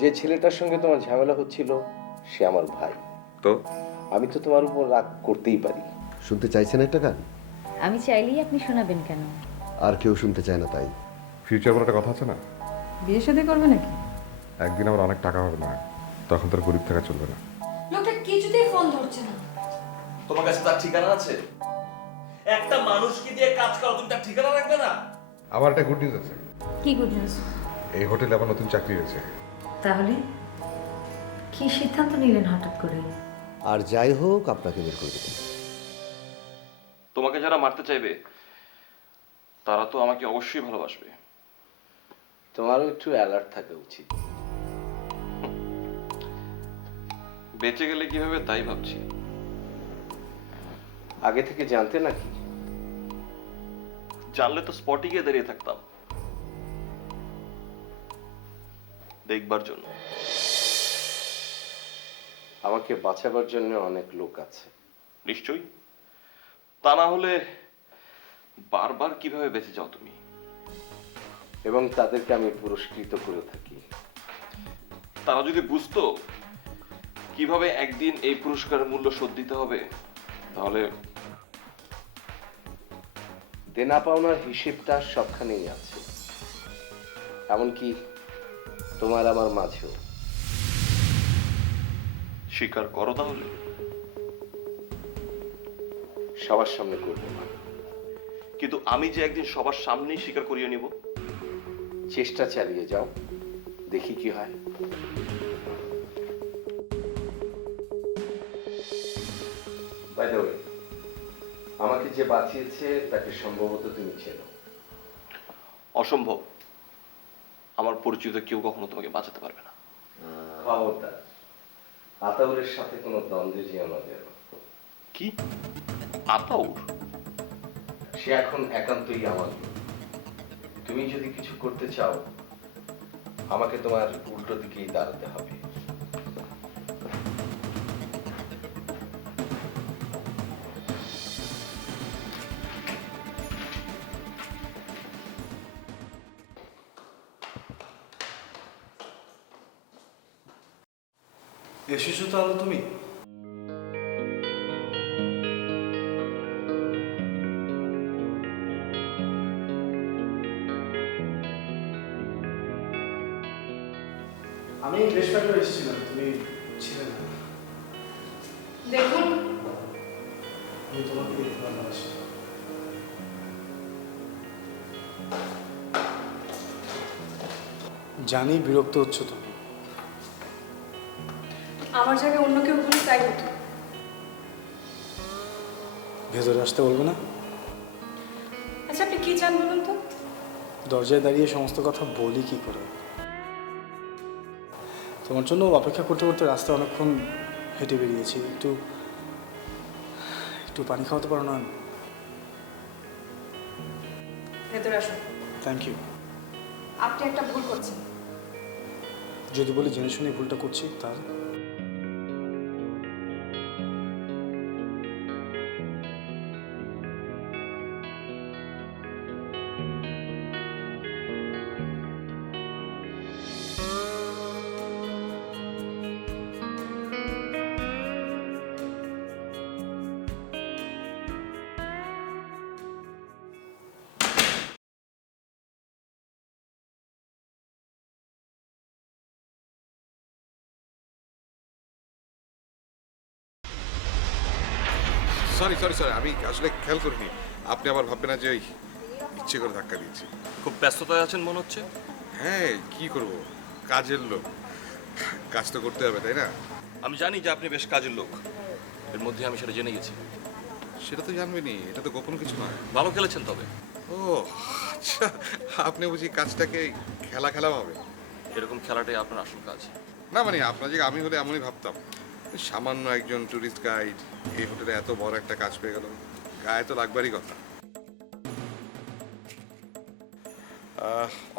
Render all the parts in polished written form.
যে ছেলেটার সঙ্গে তোমার ঝামেলা হচ্ছিল সে আমার ভাই। তো আমি তো তোমার উপর রাগ করতেই পারি। শুনতে চাইছেন একটা গান? আমি চাইলেই আপনি শোনাবেন কেন? আর কেউ শুনতে চায় না তাই। ফিউচার বলে একটা কথা আছে না, বিয়ে শাদী করবে নাকি? একদিন আমার অনেক টাকা হবে না, তখন তোর গরিব থাকা চলবে না। লোকটা কিছুতেই ফোন ধরছে না। তোমার কাছে তার ঠিকানা আছে? একটা মানুষকে দিয়ে কাজ করো, তুমি তার ঠিকানা রাখবে না? আমার একটা গুড নিউজ আছে, কি গুড নিউজ? এই হোটেলে আমার নতুন চাকরি হয়েছে। তাহলে কি সিদ্ধান্ত নিলেন হঠাৎ করে? আর যাই হোক আপনাকে বের করে দেবেন। তোমাকে যারা মারতে চাইবে তারা তো আমাকে অবশ্যই ভালোবাসবে। তোমারও একটু অ্যালার্ট থাকা উচিত। বেঁচে গেলে কিভাবে তাই ভাবছি। আগে থেকে জানতে নাকি? জানলে তো স্পটে গিয়ে দাঁড়িয়ে থাকতাম দেখবার জন্য। আমাকে বাঁচাবার জন্য অনেক লোক আছে। নিশ্চয়ই, তা না হলে বারবার কিভাবে বেঁচে যাও তুমি? এবং তাদেরকে আমি পুরস্কৃত করে থাকি। তারা যদি বুঝতো কিভাবে একদিন এই পুরস্কারের মূল্য শোধ দিতে হবে, তাহলে দেনা পাওনার হিসেবটা সবখানেই আছে, এমনকি তোমার আমার মাঝেও। স্বীকার করো তাহলে। সবার সামনে করবো না, কিন্তু আমি যে একদিন সবার সামনেই স্বীকার করিয়ে নিব। চেষ্টা চালিয়ে যাও, দেখি কি হয়। বাই দ্য ওয়ে, আমাকে যে বাঁচিয়েছে তাকে সম্ভবত তুমি চেনো। অসম্ভব, আমার পরিচিত কেউ কখনো তোমাকে বাঁচাতে পারবে না। খবরদার, আতাউরের সাথে কোনো দ্বন্দ্বে যেও না যেন। কি? আতাউর? সে এখন একান্তই আমার লোক। তুমি যদি কিছু করতে চাও আমাকে তোমার উল্টো দিকেই দাঁড়াতে হবে। এসেছো তাহলে তুমি? আমি বেশ কয়েকবার এসেছিলাম, তুমি ছিলে না। দেখুন, আমি তোমাকে দেখতে ভালোবাসি। জানি বিরক্ত হচ্ছ তুমি। আমার জায়গায় অন্য কেউ হলে তাই হতো। ভেতরে আসতে বলবে না? আচ্ছা, আপনি কি চান বলুন তো? দরজায় দাঁড়িয়ে সমস্ত কথা বলি কি করে? তোমার জন্য অপেক্ষা করতে করতে রাস্তায় অনেকক্ষণ হেঁটে বেরিয়েছি। একটু একটু পানি খাওয়াতে পারো না? ভেতরে আসুন। Thank you. আপনি একটা ভুল করছেন। যদি বলি জেনে শুনে এই ভুলটা করছি তাহলে? সরি সরি সরি, আমি আসলে খেয়াল করিনি। আপনি আবার ভাববেন না যে ওই ইচ্ছে করে ধাক্কা দিয়েছি। খুব ব্যস্ততায় আছেন মনে হচ্ছে। হ্যাঁ, কি করব, কাজের লোক, কাজ তো করতে হবে তাই না? আমি জানি যে আপনি বেশ কাজের লোক, এর মধ্যে আমি সেটা জেনে গেছি। সেটা তো জানবেনই, এটা তো গোপন কিছু নয়। ভালো খেলেছেন তবে। ও আচ্ছা, আপনি বুঝি কাজটাকে খেলা খেলা ভাবে? এরকম খেলাটাই আপনার আসল কাজ। না মানে আপনার জায়গায় আমি হলে এমনই ভাবতাম। সামান্য একজন ট্যুরিস্ট গাইড এই হোটেলে এত বড় একটা কাজ পেয়ে গেল, গায়ে তো লাগবারই কথা।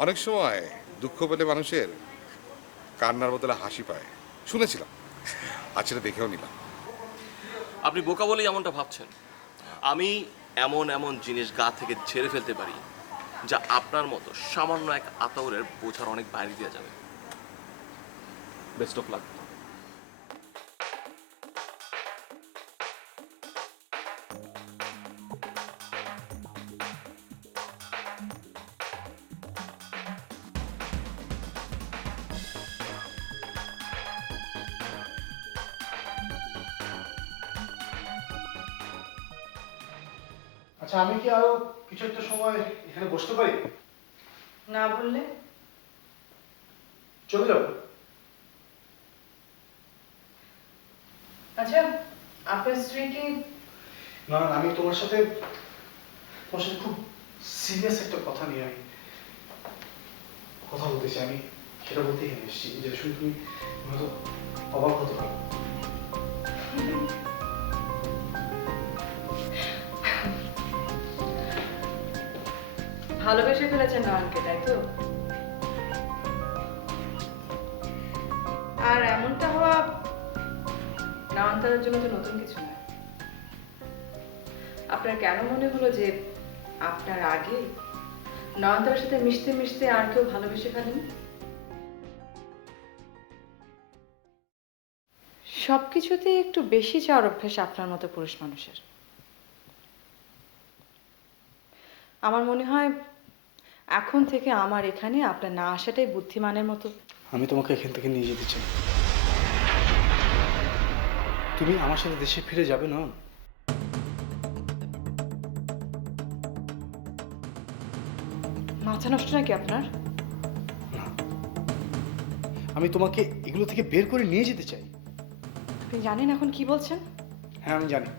অনেক সময় দুঃখ পেলে মানুষের কান্নার বদলে হাসি পায়, শুনেছিলাম, আজ সেটা দেখেও নিলাম। আপনি বোকা বলেই এমনটা ভাবছেন। আমি এমন এমন জিনিস গা থেকে ঝেড়ে ফেলতে পারি যা আপনার মতো সামান্য এক আতাউরের বোঝার অনেক বাইরে দিয়ে যাবে। Best of luck. আচ্ছা, আমি কি আরো কিছু একটা সময় এখানে বসতে পারি? না বললে? চলে যাবো। আচ্ছা, আপনার স্ত্রী কি? না না, আমি তোমার সাথে খুব সিরিয়াস একটা কথা নিয়ে আমি কথা বলতে চাই। আমি সেটা বলতে এখানে এসেছি, যেটা শুনে তুমি হয়তো অবাক হতে পারো। ভালোবেসে ফেলেছেন নয়নকে, তাই তো? আর এমনটা হওয়া নয়নতারার জন্য তো নতুন কিছু নয়। আপনার কেন মনে হলো যে আপনার আগে নয়নতারার সাথে মিশতে মিশতে আর কেউ ভালোবেসে ফেলেন? সবকিছুতে একটু বেশি চাওয়ার অভ্যাস আপনার মতো পুরুষ মানুষের। আমার মনে হয় এখন থেকে আমার এখানে আপনার না আসাটাই বুদ্ধিমানের মতো। আমি তোমাকে এখান থেকে নিয়ে যেতে চাই। তুমি আমার সাথে দেশে ফিরে যাবে না? মাথা নষ্ট নাকি আপনার? না, আমি তোমাকে এগুলো থেকে বের করে নিয়ে যেতে চাই। আপনি জানেন এখন কি বলছেন? হ্যাঁ, আমি জানি।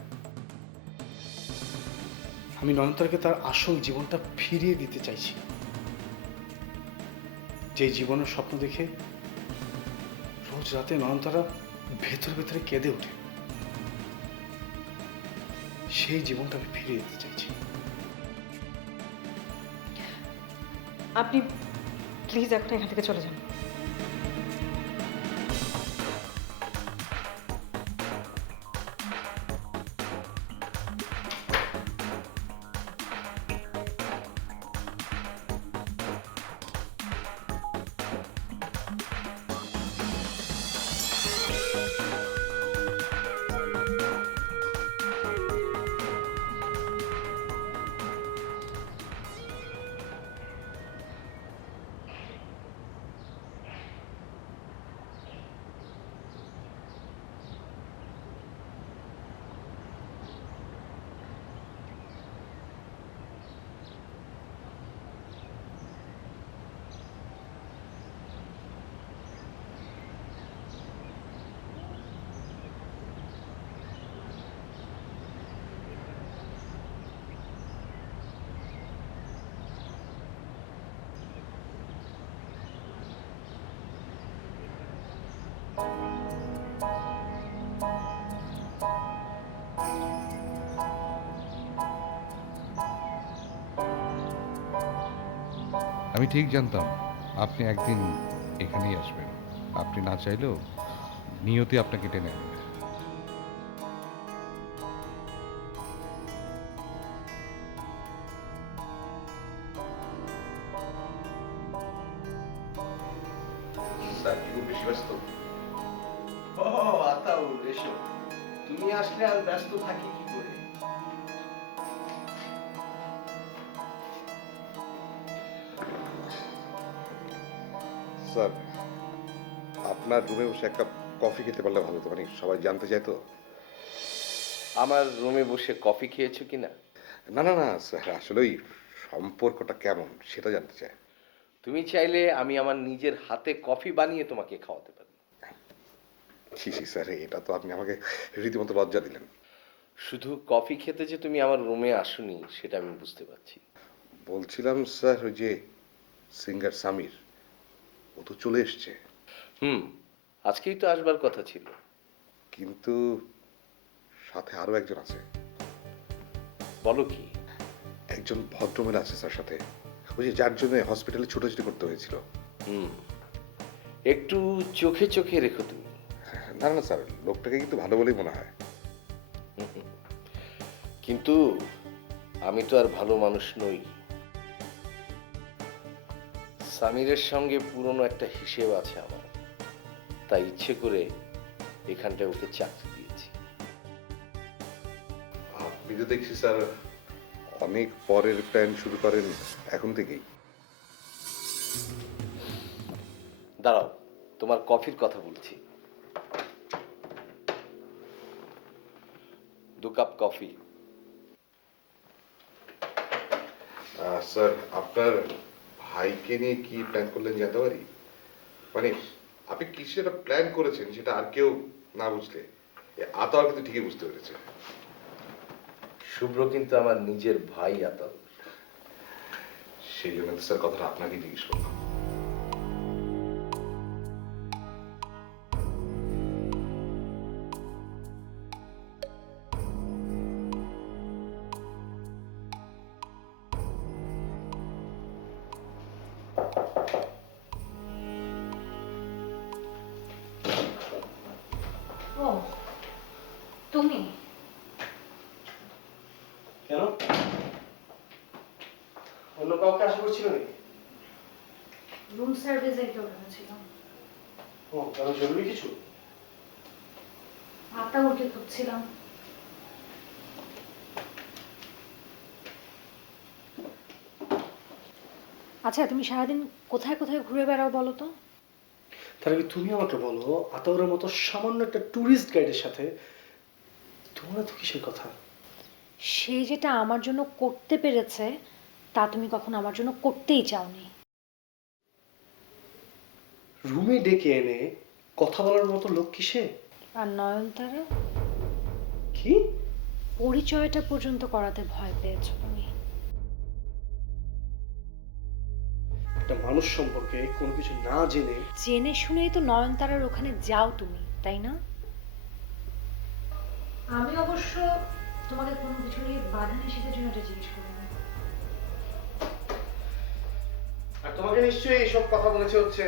আমি নয়নতারাকে তার আসল জীবনটা ফিরিয়ে দিতে চাইছি, যে জীবনের স্বপ্ন দেখে রোজ রাতে নয়নতারা ভেতরে ভেতরে কেঁদে ওঠে, সেই জীবনটা আমি ফিরিয়ে দিতে চাইছি। আপনি প্লিজ এখন এখান থেকে চলে যান। আমি ঠিক জানতাম আপনি একদিন এখানেই আসবেন। আপনি না চাইলেও নিয়তি আপনাকে টেনে আনবে। স্যার কি খুব বেশি ব্যস্ত? ও আতাউল, এসো। তুমি আসলে আর ব্যস্ত থাকি কি করে? স্যার, আপনার রুমে বসে এক কাপ কফি খেতে পারলে ভালো হতো, মানে সবাই জানতে চায় তো। আমার রুমে বসে কফি খেয়েছো কিনা? না না না স্যার, আসলে ওই সম্পর্কটা কেমন সেটা জানতে চায়। তুমি চাইলে আমি আমার নিজের হাতে কফি বানিয়ে তোমাকে খাওয়াতে পারি। ছি ছি স্যার, এটা তো আপনি আমাকে রীতিমতো লজ্জা দিলেন। শুধু কফি খেতে যে তুমি আমার রুমে আসোনি সেটা আমি বুঝতে পারছি। বলছিলাম স্যার, ওই যে সিঙ্গার সামির, ও তো চলে এসছে। আজকেই তো আসবার কথা ছিল। কিন্তু সাথে আরো একজন আছে। বলো কি? একজন ভদ্রমহিলা আছে স্যার সাথে, ওই যে যার জন্য হসপিটালে ছুটোছুটি করতে হয়েছিল। একটু চোখে চোখে রেখো তুমি। না না স্যার, লোকটাকে কিন্তু ভালো বলেই মনে হয়। কিন্তু আমি তো আর ভালো মানুষ নই। সামিরের সঙ্গে পুরনো একটা হিসেব আছে আমার। তাই ইচ্ছে করে এখানটায় ওকে চাকরি দিয়েছি। আপনি তো দেখছি স্যার অনেক পরের প্ল্যান শুরু করেন এখন থেকেই। দাঁড়াও, তোমার কফির কথা বলছি। 2 কাপ কফি। স্যার আপনার ভাইকে নিয়ে কি প্ল্যান করলেন জানতে পারি? মানে আপনি কিসের প্ল্যান করেছেন সেটা আর কেউ না বুঝলে আতার কিন্তু ঠিকই বুঝতে পেরেছে। শুভ্র কিন্তু আমার নিজের ভাই আতাল। সেই জন্য তো স্যার কথাটা আপনাকে জিজ্ঞেস করলাম। ও তুমি কেন? অন্য কাউকে আশা করছিল নাকি? রুম সার্ভিসের কেউ ছিল। ও, কেন, জরুরি কিছু? আতাউরকে খুঁজছিলাম। আচ্ছা, তুমি সারাদিন কোথায় কোথায় ঘুরে বেড়াও বলো তো? তার আগে তুমি আমাকে বলো, আতাউরের মতো সামান্য একটা ট্যুরিস্ট গাইডের সাথে তোমার তো কিসের কথা? সে যেটা আমার জন্য করতে পেরেছে তা তুমি কখনো আমার জন্য করতেই চাওনি। রুমে ডেকে এনে কথা বলার মতো লোক কি সে? আর নয়নতারা, কি? পরিচয়টা পর্যন্ত করাতে ভয় পেয়েছো তুমি। একটা মানুষ সম্পর্কে কোনো কিছু না জেনে জেনে শুনেই তো নয়নতারার ওখানে যাও তুমি, তাই না? আমি অবশ্য তোমাকে কোনো কিছু নিয়ে বাধা নিষেধের জন্য এটা জিজ্ঞেস করিনি। আর তোমাকে নিশ্চয়ই এইসব কথা বলেছে হচ্ছে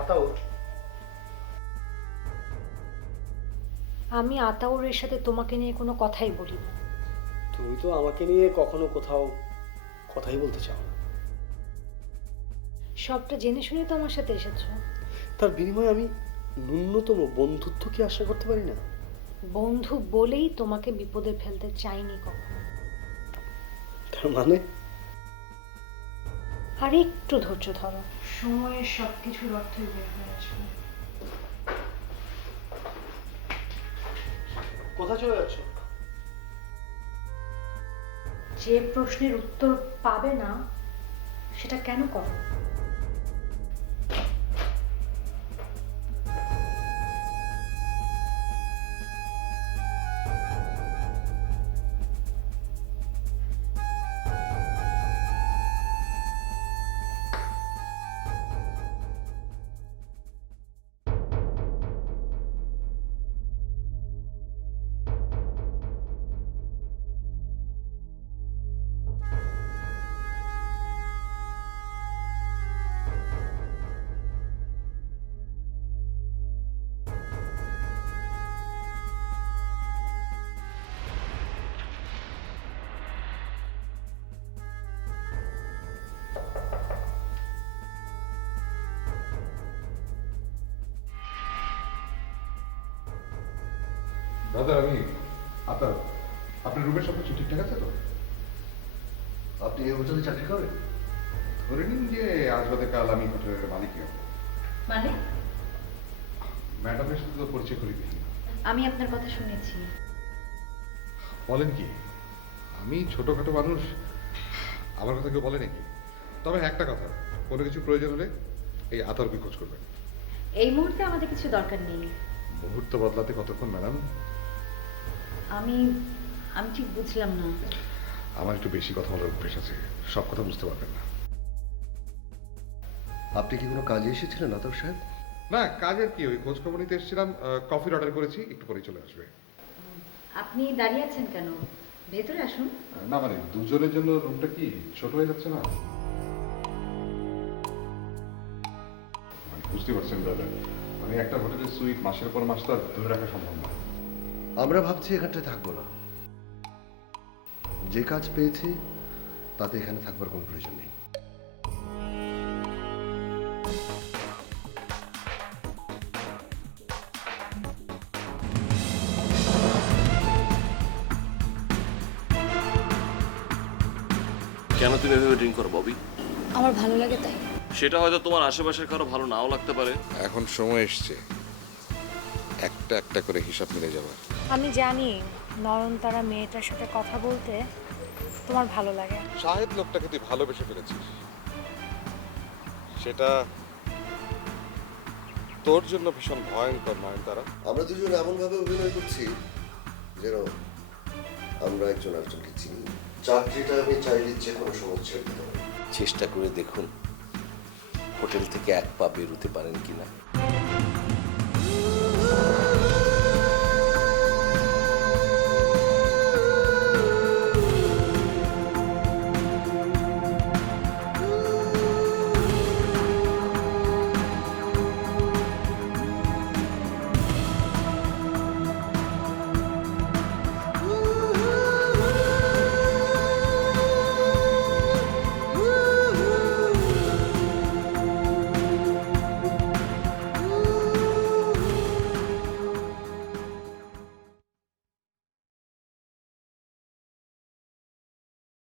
আতাউর। আমি আতাউরের সাথে তোমাকে নিয়ে কোনো কথাই বলি না। তুমি তো আমাকে নিয়ে কখনো কোথাও কথাই বলতে চাও না। সবটা জেনে শুনে তো আমার সাথে এসেছো। তার বিনিময়ে আমি ন্যূনতম বন্ধুত্ব কি আশা করতে পারি না? বন্ধু বলেই তোমাকে বিপদে ফেলতে চাইনি কখনো। তার মানে? আর একটু ধৈর্য ধরো, সময়ের সবকিছুর অর্থই বের হয়ে আসবে। কোথায় চলে যাচ্ছ? যে প্রশ্নের উত্তর পাবে না সেটা কেন করো? দাদা আমি আপনার আপনার রুমের সব কিছু ঠিকঠাক আছে তো? আপনি এই হোটেলে চাকরি করেন? ধরে নিন যে আজ বাদে কাল আমি হোটেলের মালিক হব। মানে? ম্যাডামের সাথে তো পরিচয় করে দিই। আমি আপনার কথা শুনেছি। বলেন কি, আমি ছোটখাটো মানুষ, আমার কথা কেউ বলে নাকি? তবে একটা কথা, কোনো কিছু প্রয়োজন হলে এই আতর্কে খোঁজ করবেন। এই মুহূর্তে আমাদের কিছু দরকার নেই। মুহূর্ত বদলাতে কতক্ষণ ম্যাডাম? আমি ঠিক বুঝলাম না। আমার একটু বেশি কথা বলার অভ্যেস আছে, সব কথা বুঝতে পারবেন না। আপনি কি কোনো কাজে এসেছিলেন আতর সাহেব? না, কাজের কি, ওই খোঁজ খবর নিতে এসেছিলাম। কফির অর্ডার করেছি, একটু পরেই চলে আসবে। আপনি দাঁড়িয়ে আছেন কেন? ভেতরে আসুন। না মানে দুজনের জন্য রুমটা কি ছোট হয়ে যাচ্ছে না? মানে বুঝতে পারছেন দাদা, মানে একটা হোটেলের সুইট মাসের পর মাস তো আর ধরে রাখা সম্ভব না। আমরা ভাবছি এখানটায় থাকবো না। যে কাজ পেয়েছি তাতে এখানে থাকবার কোনো প্রয়োজন নেই। কেন তুমি এভাবে ড্রিঙ্ক করো ববি? আমার ভালো লাগে তাই। সেটা হয়তো তোমার আশেপাশের কারো ভালো নাও লাগতে পারে। এখন সময় এসছে একটা একটা করে হিসাব মিলে যাওয়ার। আমি জানি নয়নতারা মেয়েটার সাথে কথা বলতে তোমার ভালো লাগে। শাহেদ লোকটাকে তুই ভালোবেসে ফেলেছিস, সেটা তোর জন্য ভীষণ ভয়ঙ্কর নয়নতারা। আমরা দুজন এমনভাবে অভিনয় করছি যেন আমরা একজন আরেকজনকে চিনি। চাকরিটা আমি চাইলে যে কোনো সময় ছেড়ে দিতে পারি। চেষ্টা করে দেখুন হোটেল থেকে এক পা বেরোতে পারেন কিনা।